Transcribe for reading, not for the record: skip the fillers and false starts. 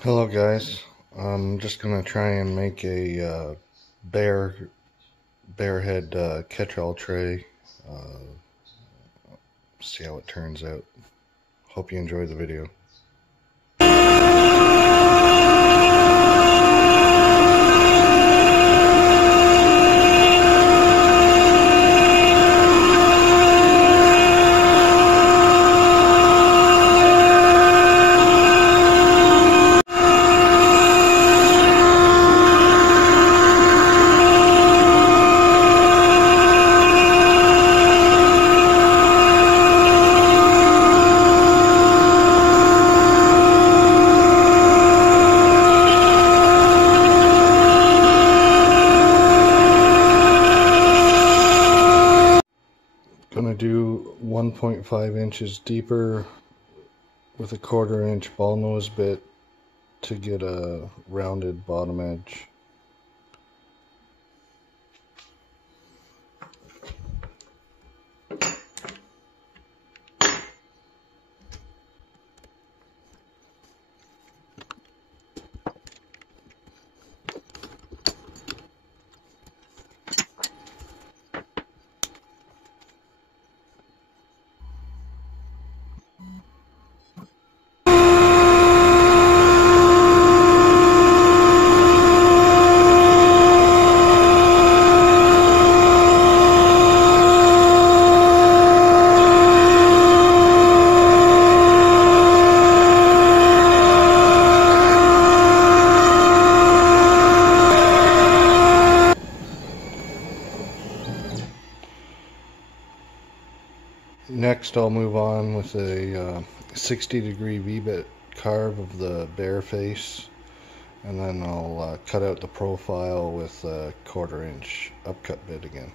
Hello guys, I'm just gonna try and make a bear head catch-all tray. See how it turns out. Hope you enjoy the video. Gonna do 1.5 inches deeper with a 1/4 inch ball nose bit to get a rounded bottom edge. Next, I'll move on with a 60-degree V-bit carve of the bear face, and then I'll cut out the profile with a 1/4 inch upcut bit again.